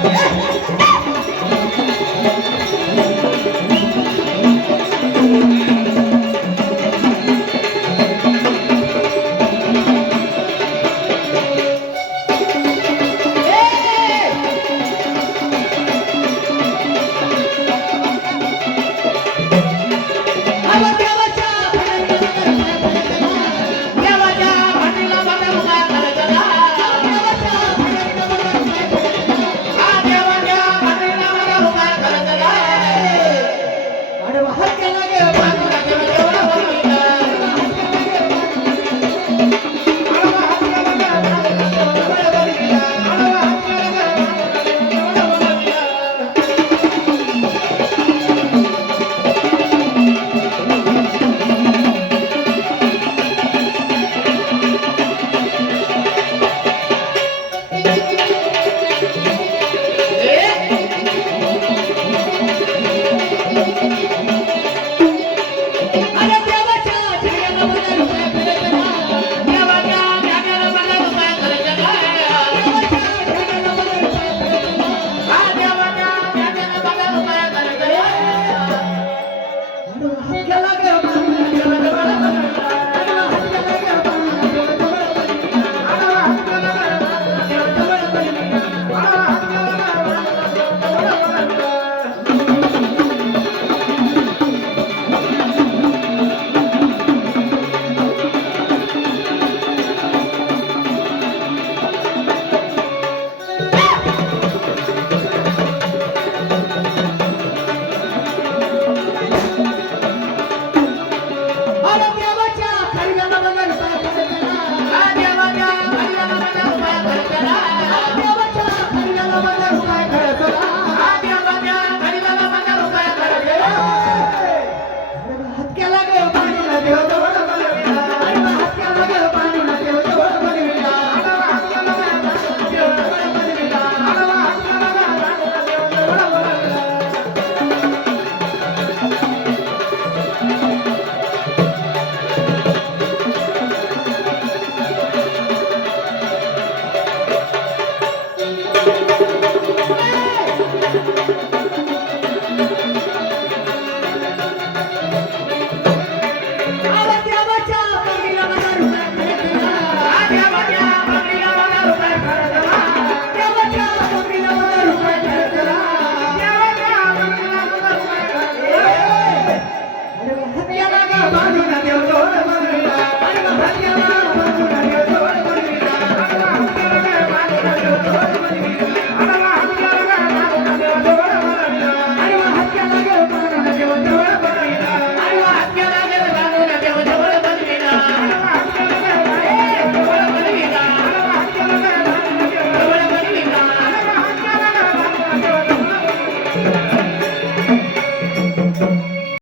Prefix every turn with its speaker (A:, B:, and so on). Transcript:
A: Yeah. de